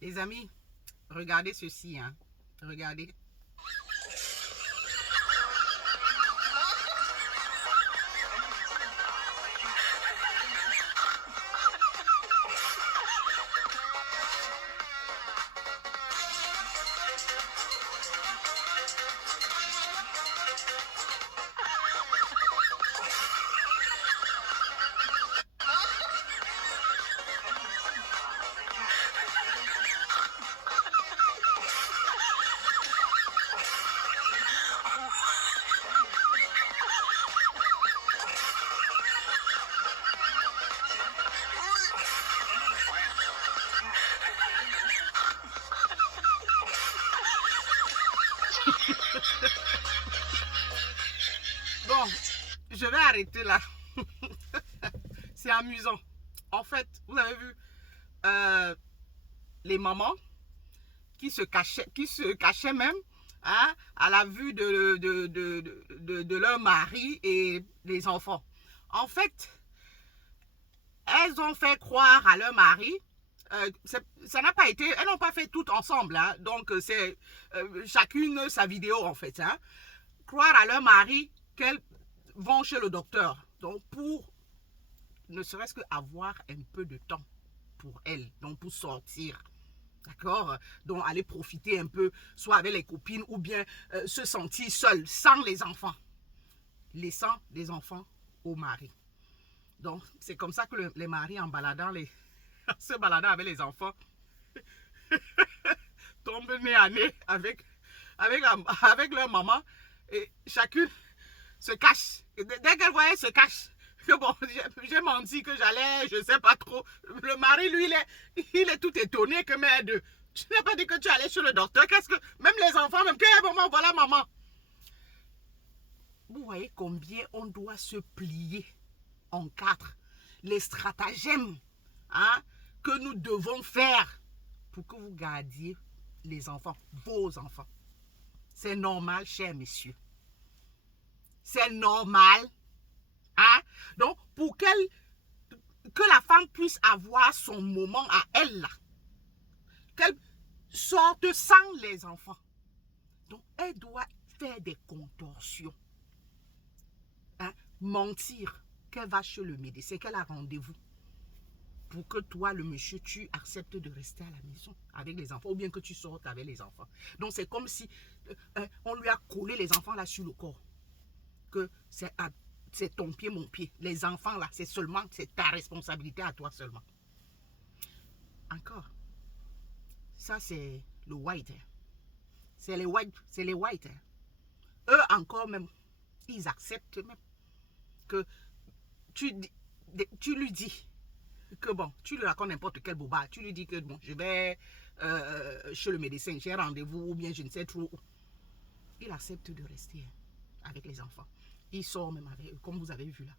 Les amis, regardez ceci, hein. Regardez. Bon, je vais arrêter là. C'est amusant. En fait, vous avez vu les mamans qui se cachaient même, hein, à la vue de leur mari et les enfants. En fait, elles ont fait croire à leur mari. Ça n'a pas été, elles n'ont pas fait tout ensemble, hein, donc c'est chacune sa vidéo en fait, hein. Croire à leur mari qu'elles vont chez le docteur, donc pour ne serait-ce qu'avoir un peu de temps pour elles, donc pour sortir, d'accord, donc aller profiter un peu, soit avec les copines ou bien se sentir seule, sans les enfants, laissant les enfants au mari. Donc c'est comme ça que les maris en se baladant avec les enfants tombent nez à nez avec leur maman et chacune se cache. Dès qu'elle voit, elle se cache. Que bon, j'ai menti que j'allais, je sais pas trop. Le mari, lui, il est tout étonné que merde. Tu n'as pas dit que tu allais chez le docteur. Qu'est-ce que. Même les enfants, même que maman, voilà maman. Vous voyez combien on doit se plier en quatre. Les stratagèmes, hein, que nous devons faire pour que vous gardiez les enfants, vos enfants. C'est normal, chers messieurs. C'est normal. Hein? Donc, pour que la femme puisse avoir son moment à elle, là, qu'elle sorte sans les enfants. Donc, elle doit faire des contorsions. Hein? Mentir qu'elle va chez le médecin, qu'elle a rendez-vous. Pour que toi, le monsieur, tu acceptes de rester à la maison avec les enfants ou bien que tu sortes avec les enfants. Donc, c'est comme si on lui a collé les enfants là sur le corps. Que c'est ton pied, mon pied. Les enfants là, c'est ta responsabilité à toi seulement. Encore. Ça, c'est le white. C'est les white. Eux encore même, ils acceptent même que tu lui dis que bon, tu lui racontes n'importe quel boba, tu lui dis que bon, je vais chez le médecin, j'ai rendez-vous ou bien je ne sais trop où. Il accepte de rester avec les enfants. Il sort même avec eux, comme vous avez vu là.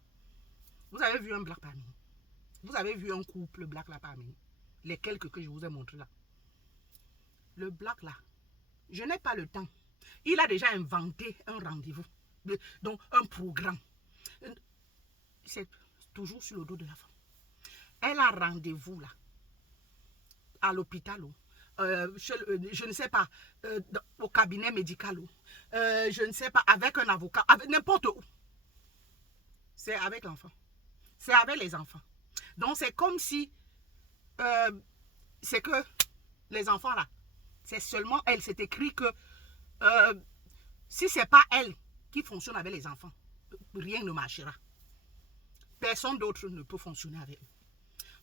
Vous avez vu un black parmi nous. Vous avez vu un couple black là parmi nous. Les quelques que je vous ai montrés là. Le black là, je n'ai pas le temps. Il a déjà inventé un rendez-vous. Donc un programme. C'est toujours sur le dos de la femme. Elle a rendez-vous là, à l'hôpital, je ne sais pas, au cabinet médical, je ne sais pas, avec un avocat, avec n'importe où. C'est avec l'enfant. C'est avec les enfants. Donc c'est comme si, c'est que les enfants là, c'est seulement elle. C'est écrit que si c'est pas elle qui fonctionne avec les enfants, rien ne marchera. Personne d'autre ne peut fonctionner avec eux.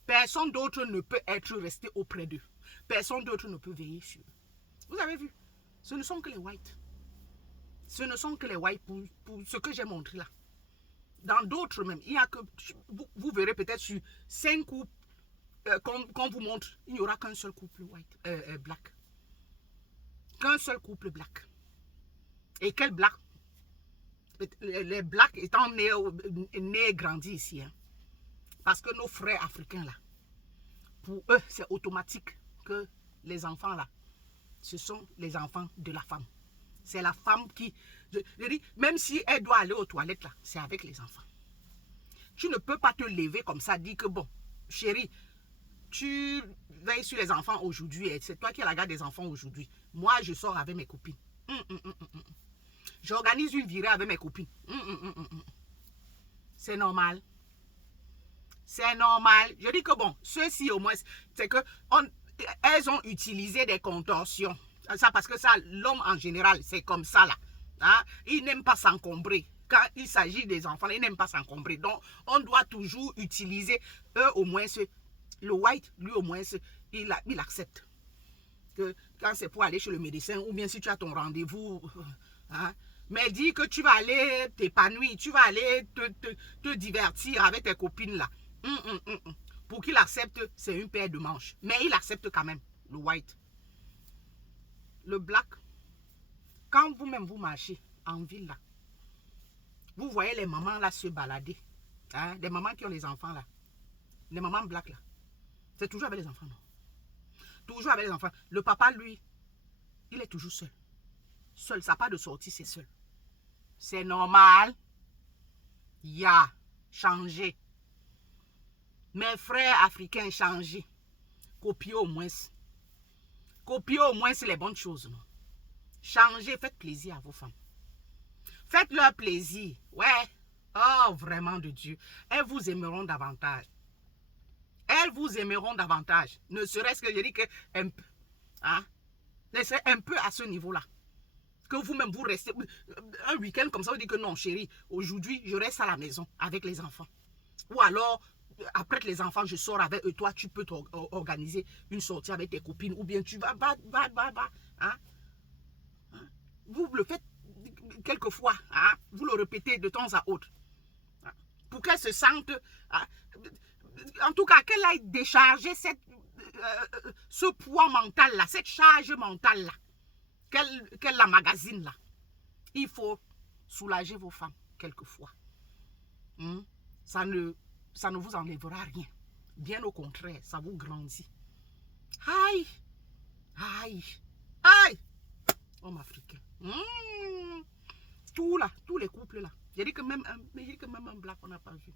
Personne d'autre ne peut être resté auprès d'eux. Personne d'autre ne peut veiller sur eux. Vous avez vu, ce ne sont que les whites. Ce ne sont que les whites pour ce que j'ai montré là. Dans d'autres même, il y a que, vous verrez peut-être sur 5 couples qu'on vous montre, il n'y aura qu'un seul couple black. Qu'un seul couple black. Et quel black? Les blacks étant nés et grandis ici. Hein. Parce que nos frères africains là, pour eux, c'est automatique que les enfants là, ce sont les enfants de la femme. C'est la femme qui, je dis, même si elle doit aller aux toilettes là, c'est avec les enfants. Tu ne peux pas te lever comme ça, dire que bon, chérie, tu veilles sur les enfants aujourd'hui. C'est toi qui es la garde des enfants aujourd'hui. Moi, je sors avec mes copines. J'organise une virée avec mes copines. C'est normal. C'est normal. Je dis que bon, ceux-ci au moins, c'est que elles ont utilisé des contorsions. Ça parce que ça, l'homme en général, c'est comme ça là. Hein? Il n'aime pas s'encombrer. Quand il s'agit des enfants, il n'aime pas s'encombrer. Donc, on doit toujours utiliser, eux au moins, le white, lui au moins, il accepte. Que quand c'est pour aller chez le médecin, ou bien si tu as ton rendez-vous, hein, mais dis que tu vas aller t'épanouir, tu vas aller te divertir avec tes copines là. Pour qu'il accepte, c'est une paire de manches. Mais il accepte quand même, le white. Le black, quand vous-même vous marchez en ville là, vous voyez les mamans là se balader. Hein, les mamans qui ont les enfants là. Les mamans black là. C'est toujours avec les enfants, non? Toujours avec les enfants. Le papa, lui, il est toujours seul. Seul, ça n'a pas de sortie, c'est seul. C'est normal. Il y a changé. Mes frères africains, changez. Copiez au moins. Copiez au moins les bonnes choses. Non? Changez, faites plaisir à vos femmes. Faites-leur plaisir. Ouais. Oh, vraiment de Dieu. Elles vous aimeront davantage. Elles vous aimeront davantage. Ne serait-ce que je dis que un peu. Hein? C'est un peu à ce niveau-là. Que vous-même, vous restez un week-end comme ça, vous dites que non, chérie, aujourd'hui, je reste à la maison avec les enfants. Ou alors, après que les enfants, je sors avec eux. Toi, tu peux organiser une sortie avec tes copines. Ou bien tu vas. Hein? Vous le faites quelquefois. Hein? Vous le répétez de temps à autre. Hein? Pour qu'elles se sentent. En tout cas, qu'elle aille décharger ce poids mental-là, cette charge mentale-là, qu'elle la magasine là. Il faut soulager vos femmes quelquefois. Ça ne vous enlèvera rien. Bien au contraire, ça vous grandit. Aïe! Aïe! Aïe! Homme africain. Tout là, tous les couples là. J'ai dit que même un black, on n'a pas vu.